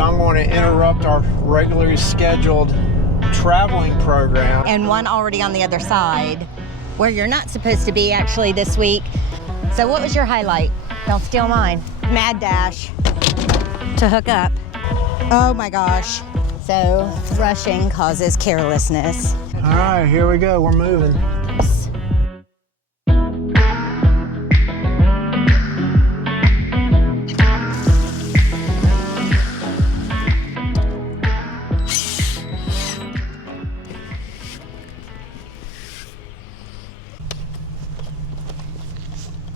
So I'm going to interrupt our regularly scheduled traveling program. And one already on the other side, where you're not supposed to be actually this week. So what was your highlight? Don't steal mine. Mad dash to hook up. Oh my gosh. So rushing causes carelessness. All right, here we go. We're moving.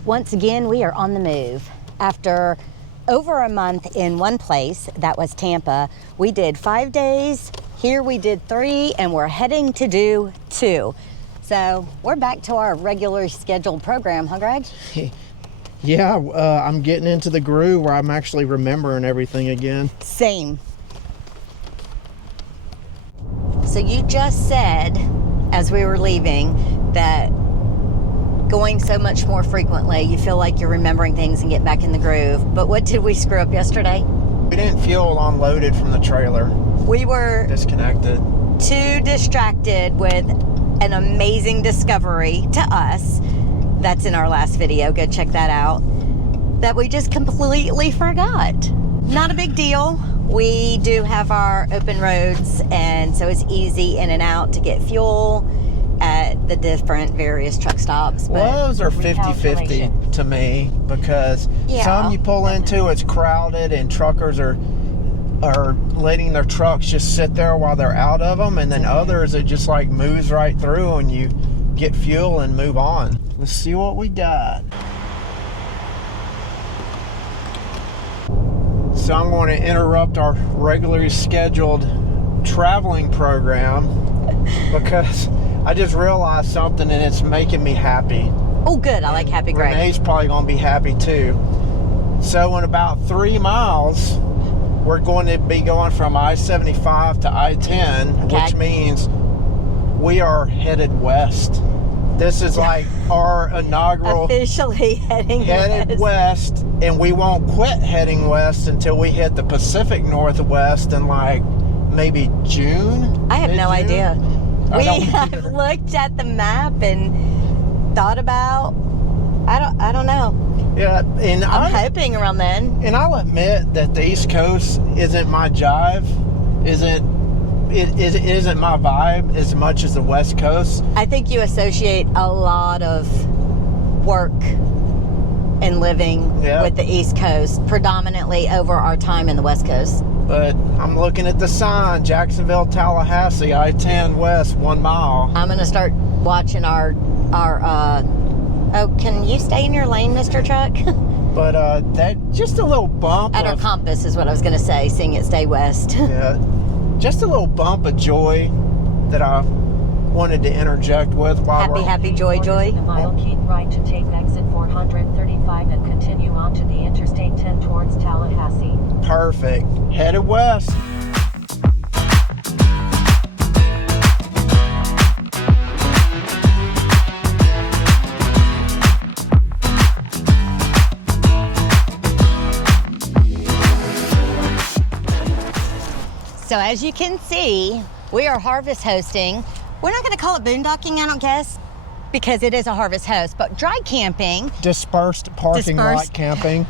Once again, we are on the move. After over a month in one place, that was Tampa, we did 5 days. Here we did 3, and we're heading to do 2. So we're back to our regularly scheduled program, huh, Greg? Yeah, I'm getting into the groove where I'm actually remembering everything again. Same. So you just said, as we were leaving, that going so much more frequently, you feel like you're remembering things and get back in the groove. But what did we screw up yesterday? We didn't fuel unloaded from the trailer. We were disconnected. Too distracted with an amazing discovery to us. That's in our last video. Go check that out. That we just completely forgot. Not a big deal. We do have our open roads, and so it's easy in and out to get fuel at the different various truck stops. Well, those are 50-50 to me, because some you pull into, it's crowded and truckers are letting their trucks just sit there while they're out of them, and then others it just like moves right through and you get fuel and move on. Let's see what we got. So I'm going to interrupt our regularly scheduled traveling program because I just realized something and it's making me happy. Oh, good. I like happy, Greg. Renee's probably going to be happy too. So in about 3 miles, we're going to be going from I-75 to I-10, which means we are headed west. This is like our inaugural... Officially headed west, and we won't quit heading west until we hit the Pacific Northwest in like maybe June? I have no idea. We have either. Looked at the map and thought about, I don't know. Yeah, and I'm hoping around then. And I'll admit that the East Coast isn't my jive, it isn't my vibe as much as the West Coast. I think you associate a lot of work and living with the East Coast, predominantly over our time in the West Coast. But I'm looking at the sign, Jacksonville, Tallahassee, I-10 West, 1 mile. I'm going to start watching our oh, can you stay in your lane, Mr. Truck? But that, just a little bump. At our compass is what I was going to say, seeing it stay west. Yeah, just a little bump of joy that I wanted to interject with while happy, joy. Keep right to take exit 435 and continue on to the Interstate 10 towards Tallahassee. Perfect. Headed west. So as you can see, we are harvest hosting. We're not going to call it boondocking, I don't guess, because it is a harvest host, but dry camping. Dispersed parking lot camping.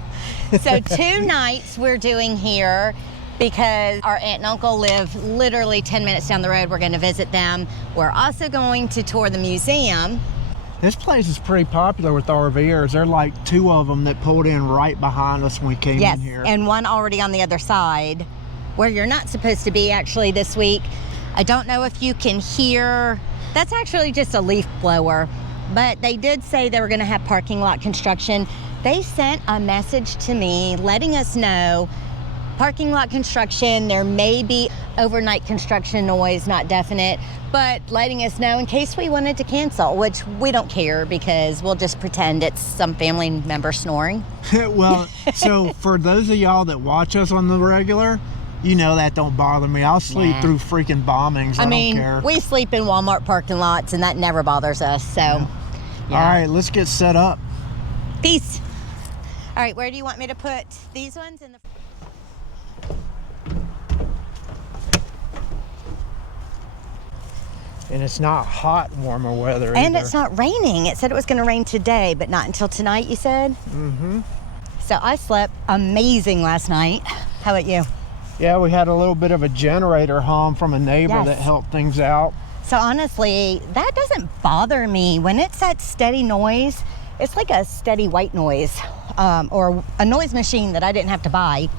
So 2 nights we're doing here because our aunt and uncle live literally 10 minutes down the road. We're going to visit them. We're also going to tour the museum. This place is pretty popular with RVers. There are like 2 of them that pulled in right behind us when we came in here. Yes, and one already on the other side, where you're not supposed to be actually this week. I don't know if you can hear, that's actually just a leaf blower, but they did say they were gonna have parking lot construction. They sent a message to me letting us know parking lot construction, there may be overnight construction noise, not definite, but letting us know in case we wanted to cancel, which we don't care because we'll just pretend it's some family member snoring. Well, so for those of y'all that watch us on the regular, you know that don't bother me. I'll sleep through freaking bombings. I don't care. We sleep in Walmart parking lots and that never bothers us, so. Yeah. All right, let's get set up. Peace. All right, where do you want me to put these ones? In the And it's not hot, warmer weather either. And it's not raining. It said it was going to rain today, but not until tonight, you said? Mm-hmm. So I slept amazing last night. How about you? Yeah, we had a little bit of a generator hum from a neighbor that helped things out. So honestly, that doesn't bother me. When it's that steady noise, it's like a steady white noise, or a noise machine that I didn't have to buy.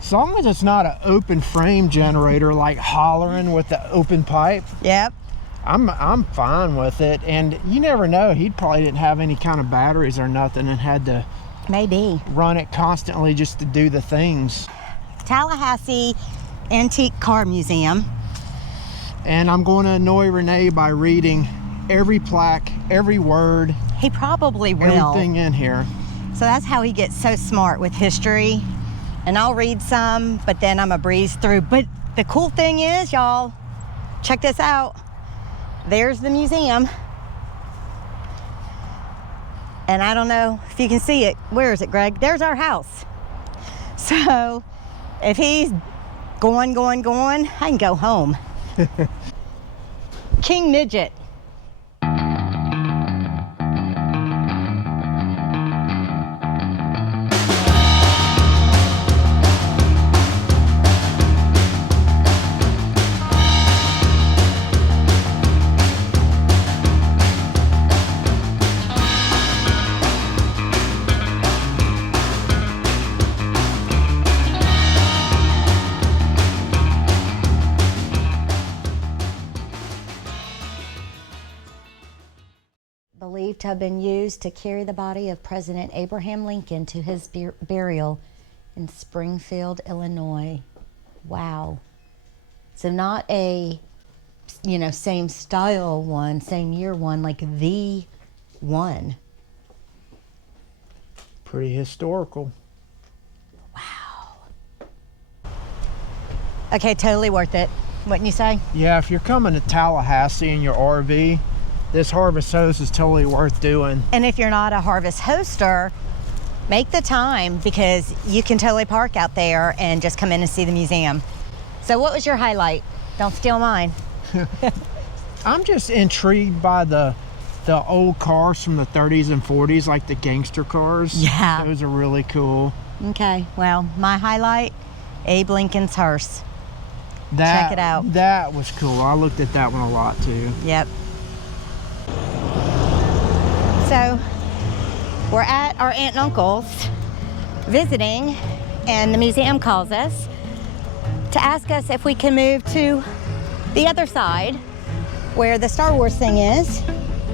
As long as it's not an open frame generator, like hollering with the open pipe. Yep. I'm fine with it. And you never know, he probably didn't have any kind of batteries or nothing and had to maybe run it constantly just to do the things. Tallahassee Antique Car Museum. And I'm going to annoy Renee by reading every plaque, every word. He probably will. Everything in here. So that's how he gets so smart with history. And I'll read some, but then I'm a breeze through. But the cool thing is, y'all, check this out. There's the museum. And I don't know if you can see it. Where is it, Greg? There's our house. So if he's going, I can go home. King Midget. Believed to have been used to carry the body of President Abraham Lincoln to his burial in Springfield, Illinois. Wow. So not a, same style one, same year one, like the one. Pretty historical. Wow. Okay, totally worth it. Wouldn't you say? Yeah, if you're coming to Tallahassee in your RV, this Harvest Host is totally worth doing. And if you're not a Harvest Hoster, make the time, because you can totally park out there and just come in and see the museum. So what was your highlight? Don't steal mine. I'm just intrigued by the old cars from the 30s and 40s, like the gangster cars. Yeah. Those are really cool. Okay, well, my highlight, Abe Lincoln's hearse. That, check it out. That was cool. I looked at that one a lot too. Yep. So we're at our aunt and uncle's visiting, and the museum calls us to ask us if we can move to the other side where the Star Wars thing is,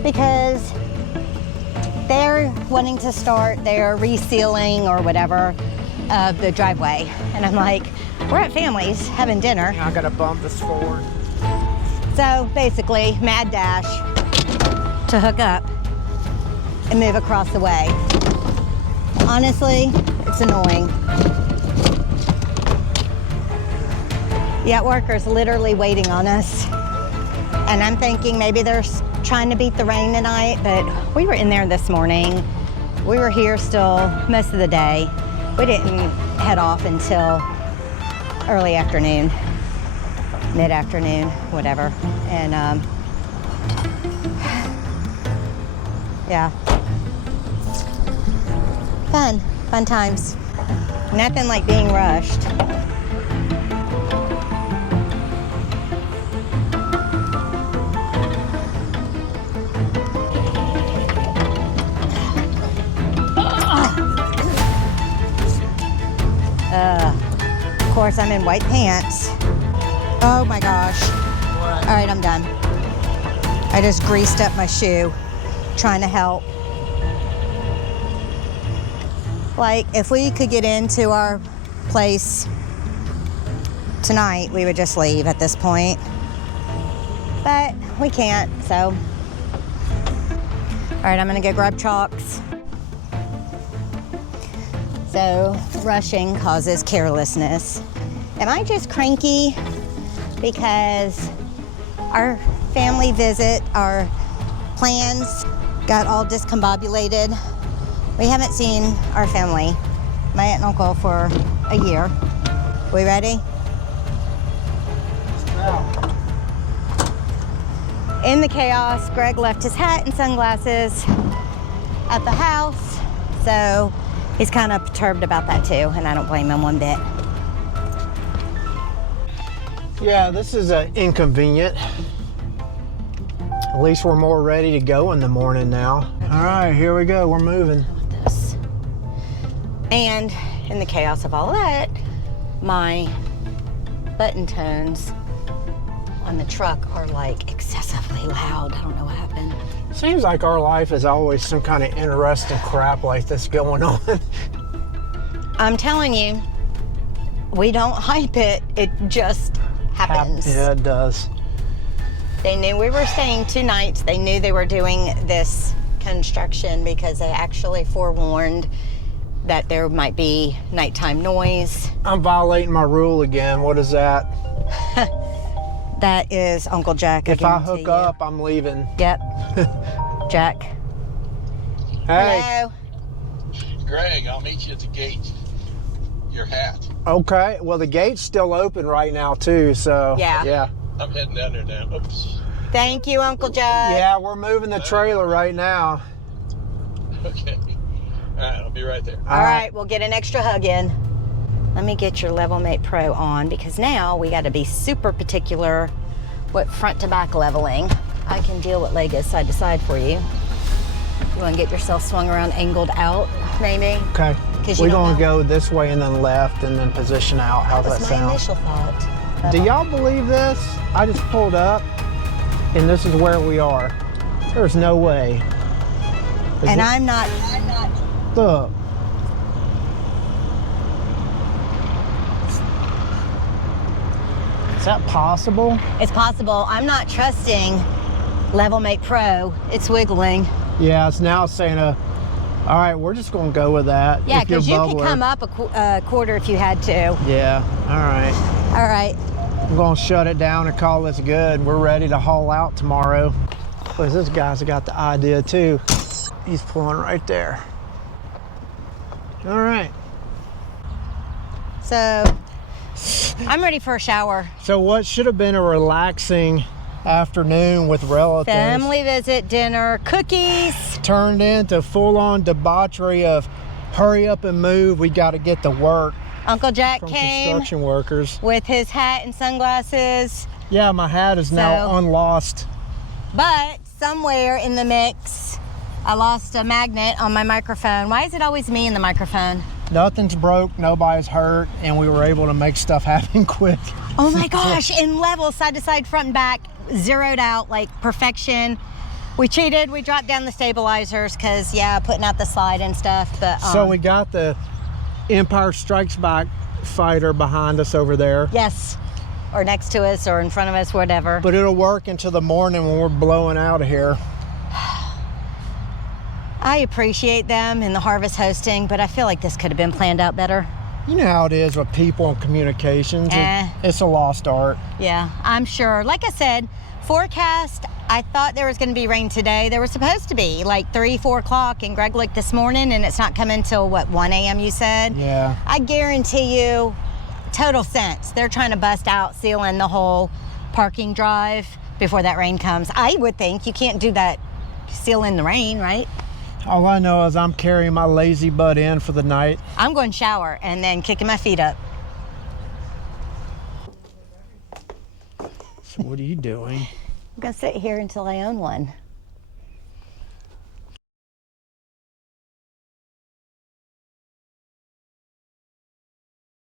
because they're wanting to start their resealing or whatever of the driveway. And I'm like, we're at family's having dinner. I gotta bump this forward. So basically, mad dash to hook up and move across the way. Honestly, it's annoying. Yeah, workers literally waiting on us. And I'm thinking maybe they're trying to beat the rain tonight, but we were in there this morning. We were here still most of the day. We didn't head off until early afternoon, mid-afternoon, whatever. And yeah. Fun times. Nothing like being rushed. Of course, I'm in white pants. Oh my gosh. All right, I'm done. I just greased up my shoe trying to help. Like, if we could get into our place tonight, we would just leave at this point. But we can't, so. All right, I'm gonna go grab chalks. So, rushing causes carelessness. Am I just cranky because our family visit, our plans got all discombobulated? We haven't seen our family, my aunt and uncle, for a year. We ready? In the chaos, Greg left his hat and sunglasses at the house, so he's kind of perturbed about that too, and I don't blame him one bit. Yeah, this is inconvenient. At least we're more ready to go in the morning now. All right, here we go. We're moving. This. And in the chaos of all that, my button tones on the truck are like excessively loud. I don't know what happened. Seems like our life is always some kind of interesting crap like this going on. I'm telling you, we don't hype it. It just happens. Yeah, it does. They knew we were staying 2 nights. They knew they were doing this construction because they actually forewarned that there might be nighttime noise. I'm violating my rule again. What is that? That is Uncle Jack. If I hook up, I'm leaving. Yep. Jack. Hey. Hello. Greg, I'll meet you at the gate. Your hat. Okay. Well, the gate's still open right now too, so Yeah. I'm heading down there now. Oops. Thank you, Uncle Jack. Yeah, we're moving the trailer right now. Okay. All right, I'll be right there. All right, we'll get an extra hug in. Let me get your Level Mate Pro on because now we got to be super particular what front to back leveling. I can deal with Legos side to side for you. You want to get yourself swung around, angled out, maybe? Okay. We're going to go this way and then left and then position out. How's that That's sound? my initial thought. Do y'all believe this? I just pulled up and this is where we are. There's no way. And I'm not. Look. Is that possible? It's possible. I'm not trusting Level Mate Pro. It's wiggling. Yeah, it's now saying all right, we're just going to go with that. Yeah, if you're because you could bubbler. come up a quarter if you had to. Yeah, all right. All right. I'm going to shut it down and call this good. We're ready to haul out tomorrow. Because this guy's got the idea too. He's pulling right there. All right. So, I'm ready for a shower. So what should have been a relaxing afternoon with relatives Family visit, dinner, cookies. turned into full-on debauchery of hurry up and move. We got to get to work. Uncle Jack From came construction workers. with his hat and sunglasses. Yeah, my hat is now So- unlost. But somewhere in the mix, I lost a magnet on my microphone. Why is it always me in the microphone? Nothing's broke, nobody's hurt, and we were able to make stuff happen quick. Oh my gosh, in level, side to side, front and back, zeroed out, like perfection. We cheated, we dropped down the stabilizers because, yeah, putting out the slide and stuff. But So we got the Empire Strikes Back fighter behind us over there. yes, or next to us or in front of us, whatever. But it'll work until the morning when we're blowing out of here. I appreciate them in the harvest hosting, but I feel like this could have been planned out better. You know how it is with people and communications. It's a lost art. Yeah, I'm sure. Like I said, forecast, I thought there was going to be rain today. There was supposed to be like 3, 4 o'clock, and Greg looked this morning, and it's not coming till, what, 1 a.m. you said? Yeah. I guarantee you, total sense. They're trying to bust out, sealing the whole parking drive before that rain comes. I would think you can't do that, seal in the rain, right? All I know is I'm carrying my lazy butt in for the night. I'm going to shower and then kicking my feet up. So what are you doing? I'm going to sit here until I own one.